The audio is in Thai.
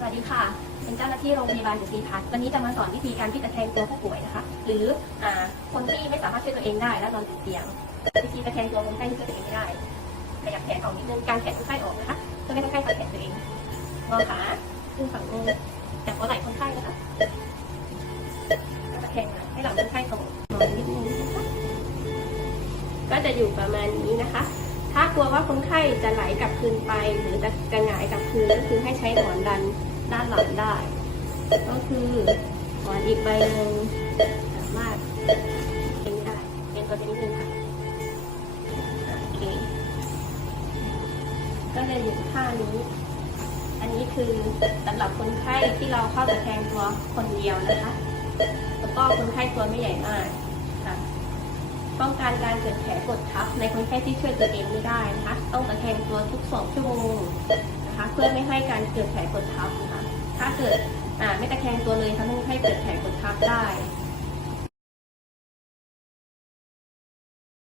สวัสดีค่ะ เป็นเจ้าหน้าที่โรงพยาบาลดุสิตทัศน์วันนี้จะมาสอนวิธีการที่จะแทงตัวผู้ป่วยนะคะ หรืออคนที่ไม่สามารถช่วยตัวเองได้และนอนติดเตียงวิธีจะแทงตัวคนไข้ที่ช่วยตัวเองไม่ได้ขยับแขนออกนิดนึงการแขนคนไข้ออกนะคะเพื่อไม่ให้คนไข้ตัดแขนตัวเองงอขาขึ้นฝั่งมือจับหัวไหล่คนไข้นะคะแล้วก็แทงให้หลังคนไข้ตรงนอนนิดนึงนะคะก็จะอยู่ประมาณนี้นะคะากลัวว่าคนไข้จะไหลกลับคืนไป หรือจะจะหงายกลับคืนก็คือให้ใช้หมอนดันด้านหลังได้ ก็คือหมอนอีกใบหนึ่งสามารถเป็นได้เป็นตัวนี้นึงค่ะโอเคก็จะอยู่ท่านี้ อันนี้คือสำหรับคนไข้ที่เราเข้าตะแคงตัวคนเดียวนะคะ แล้วก็คนไข้ตัวไม่ใหญ่มากค่ะ ป้องกันการเกิดแผลกดทับในคนไข้ที่ช่วยตัวเองไม่ได้นะคะ ต้องตะแคงตัวทุกสองชั่วโมงนะคะ เพื่อไม่ให้การเกิดแผลกดทับนะคะ ถ้าเกิดไม่ตะแคงตัวเลยทำให้คนไข้เกิดแผลกดทับได้